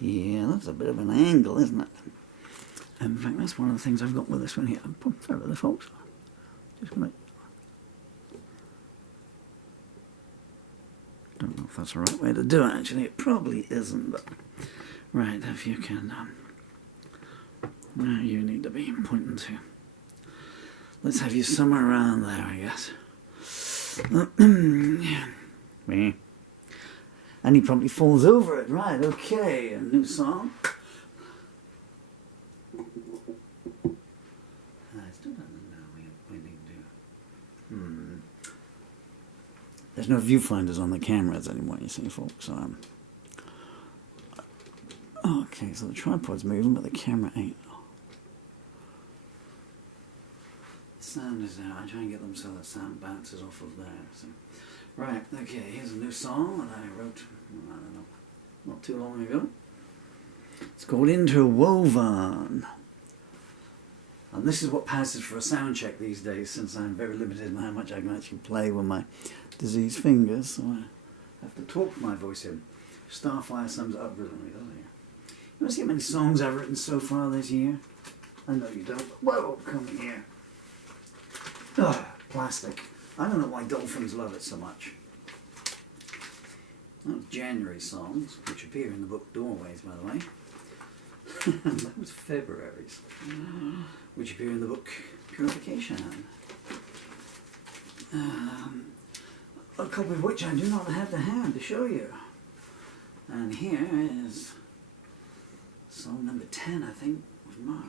Yeah, that's a bit of an angle, isn't it? In fact, that's one of the things I've got with this one here. Sorry about this, folks. Just gonna... Don't know if that's the right way to do it, actually. It probably isn't, but... Right, if you can... where you need to be pointing to. Let's have you somewhere around there, I guess. And he probably falls over it. Right, okay, a new song. I still don't know what you're pointing to. There's no viewfinders on the cameras anymore, you see, folks. So, okay, so the tripod's moving, but the camera ain't. Sound is out. I try and get them so that sound bounces off of there. So. Right, okay, here's a new song that I wrote, I don't know, not too long ago. It's called Interwoven. And this is what passes for a sound check these days, since I'm very limited in how much I can actually play with my diseased fingers, so I have to talk my voice in. Starfire sums it up brilliantly, doesn't he? You want to see how many songs I've written so far this year? I know you don't. Whoa, come here. Ugh, plastic. I don't know why dolphins love it so much. That was January songs, which appear in the book Doorways, by the way. That was February's, which appear in the book Purification. A copy of which I do not have to hand to show you. And here is song number 10, I think, of March.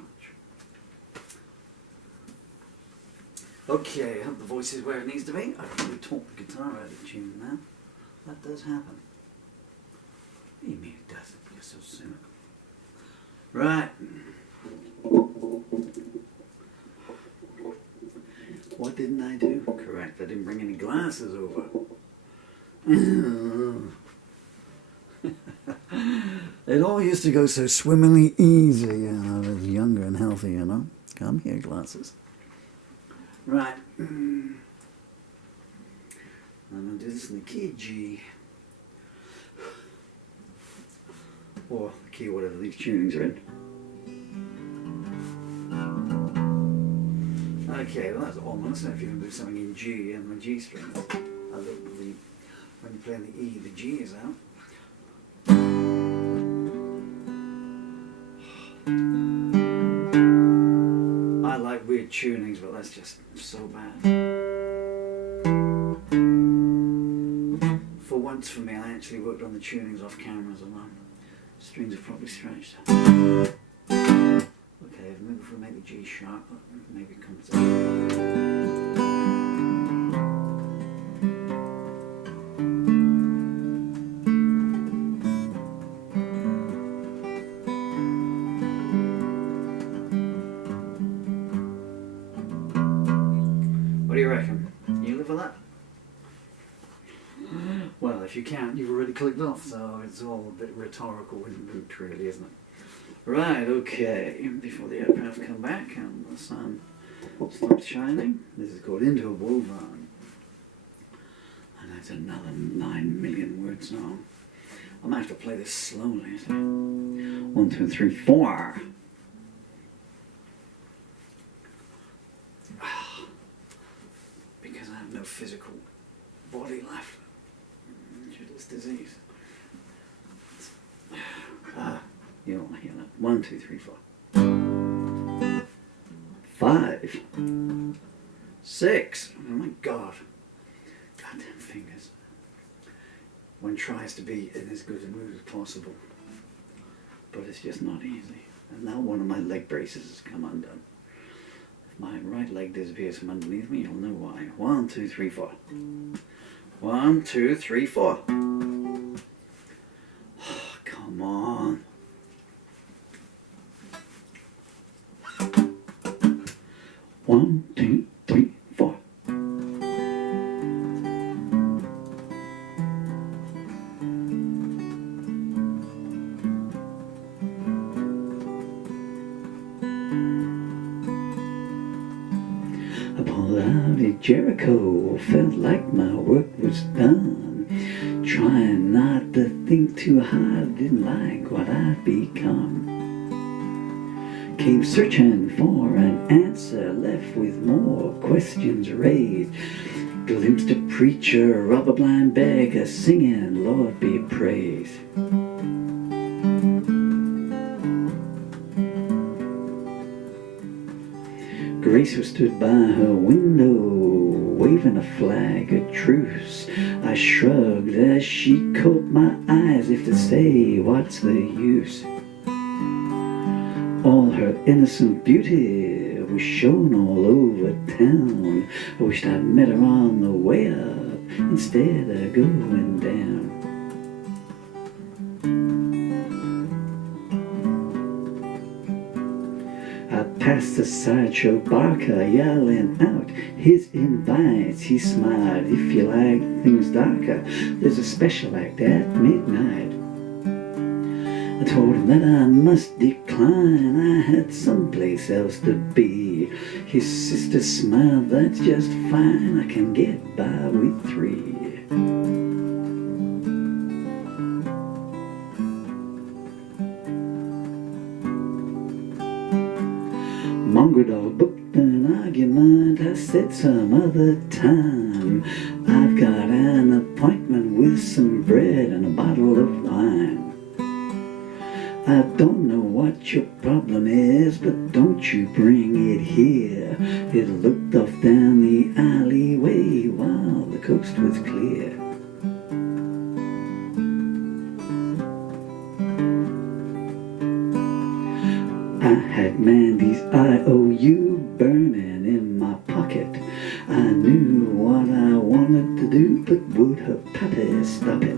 Okay, I hope the voice is where it needs to be. I probably talk the guitar out of tune now. That does happen. What do you mean it doesn't? You're so cynical. Right. What didn't I do? Correct, I didn't bring any glasses over. It all used to go so swimmingly easy when I was younger and healthy, you know. Come here, glasses. Right. I'm going to do this in the key of G. Or the key of whatever these tunings are in. Okay, well that's ominous. If you're going to do something in G and the G strings, when you play in the E, the G is out. I like weird tunings, but that's just so bad. For once for me, I actually worked on the tunings off camera as well. Strings are probably stretched. Okay, maybe if we make the G sharp, maybe it comes up. What do you reckon? You live with that? Well, if you can't, you've already clicked off, so it's all a bit rhetorical and moot, really, isn't it? Right, okay. Before the aircraft come back and the sun stops shining, this is called Interwoven. And that's another 9 million word song. I'm going to have to play this slowly. So. 1, 2, 3, 4. Because I have no physical body left. Due to this disease. You don't want to hear that. 1, 2, 3, 4. 5. 6. Oh my God. Goddamn fingers. One tries to be in as good a mood as possible. But it's just not easy. And now one of my leg braces has come undone. If my right leg disappears from underneath me, you'll know why. 1, 2, 3, 4. 1, 2, 3, 4. Oh, come on. 1, 2, 3, 4. I pulled out of Jericho, felt like my work was done. Trying not tried to think too hard, didn't like what I'd become. Came searching for an answer, left with more questions raised. Glimpsed a preacher, rob a blind beggar, singing, Lord be praised. Grace was stood by her window, waving a flag of truce. I shrugged as she caught my eyes, if to say, what's the use? All her innocent beauty was shown all over town. I wished I'd met her on the way up, instead of going down. I passed the sideshow barker, yelling out his invites. He smiled, if you like things darker, there's a special act at midnight. I told him that I must decline, I had someplace else to be. His sister smiled, that's just fine, I can get by with 3. Mongrel booked an argument, I said some other time. I've got an appointment with some bread and a bottle of wine. I don't know what your problem is, but don't you bring it here. It looked off down the alleyway while the coast was clear. I had Mandy's IOU burning in my pocket. I knew what I wanted to do, but would her pappy stop it?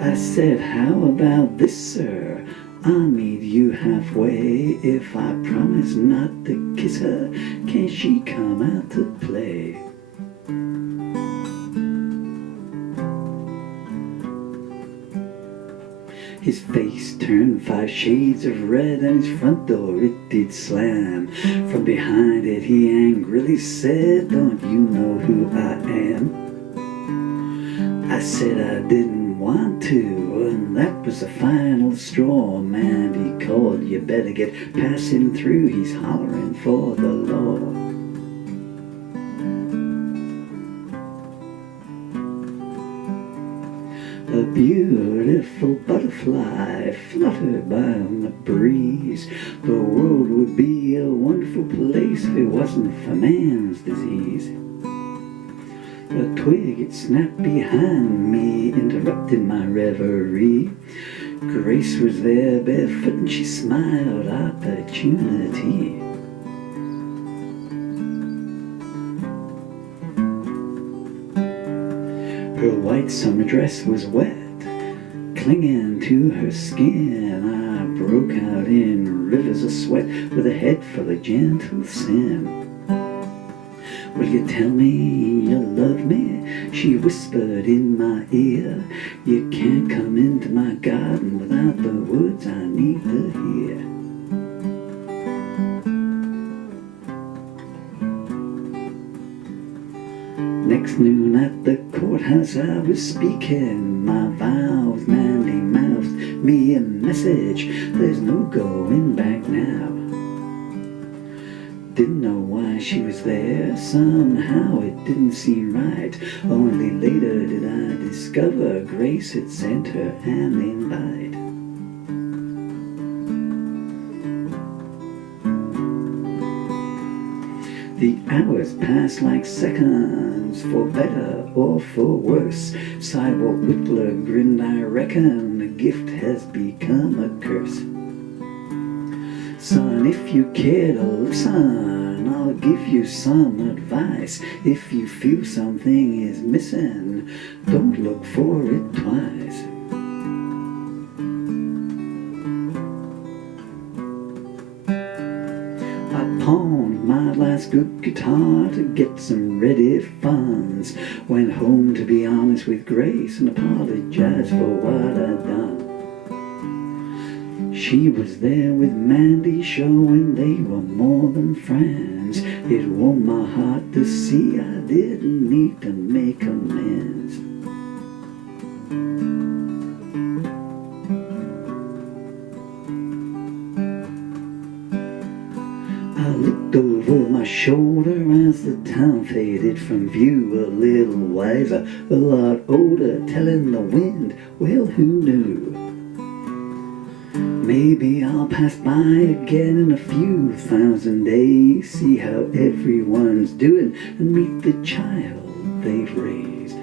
I said, how about this, sir? I'll meet you halfway. If I promise not to kiss her, can she come out to play? His face turned 5 shades of red, and his front door it did slam. From behind it he angrily said, don't you know who I am? I said I didn't want to, and that was the final straw. Mandy called, you better get past him through, he's hollering for the law. A beautiful butterfly fluttered by on the breeze. The world would be a wonderful place if it wasn't for man's disease. A twig it snapped behind me, interrupted my reverie. Grace was there barefoot and she smiled opportunity. Her white summer dress was wet, clinging to her skin. I broke out in rivers of sweat with a head full of gentle sin. Will you tell me you love me? She whispered in my ear. You can't come into my garden without the words I need to hear. Next noon at the courthouse I was speaking my vows. Mandy mouthed me a message, there's no going back now. Didn't know why she was there, somehow it didn't seem right. Only later did I discover Grace had sent her an invite. The hours passed like seconds, for better or for worse. Sidewalk whittler grinned, I reckon the gift has become a curse. Son, if you care to listen, I'll give you some advice. If you feel something is missing, don't look for it twice. I pawned my last good guitar to get some ready funds. Went home to be honest with Grace and apologized for what I'd done. She was there with Mandy, showing they were more than friends. It warmed my heart to see I didn't need to make amends. shorter as the town faded from view, a little wiser, a lot older, telling the wind, well, who knew? Maybe I'll pass by again in a few thousand days, see how everyone's doing, and meet the child they've raised.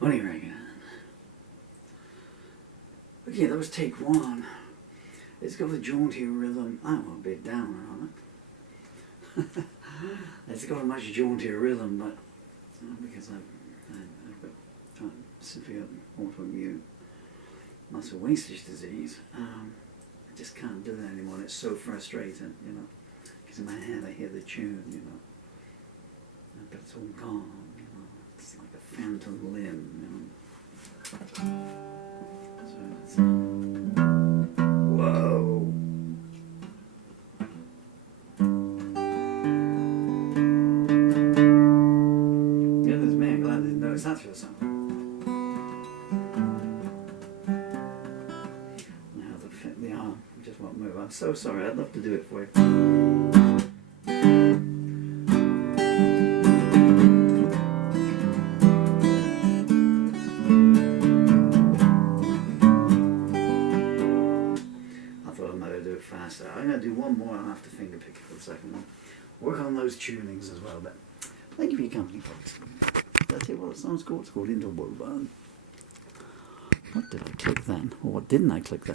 What do you reckon? Okay, that was take one. It's got a jaunty rhythm. I'm a bit downer on it. It's got a much jauntier rhythm, but because I've got severe autoimmune muscle wastage disease, I just can't do that anymore. It's so frustrating, you know. Because in my head I hear the tune, you know. But it's all gone, you know. It's like a phantom limb, you know. So it's, whoa. Goodness me, I'm glad I didn't notice that for something. Now the arm just won't move. I'm so sorry, I'd love to do it for you. Faster. I'm going to do one more and I'll have to finger pick it for the second one. Work on those tunings as well, but thank you for your company, folks. That's it, what the song's called. It's called Interwoven. What did I click then? Or what didn't I click then?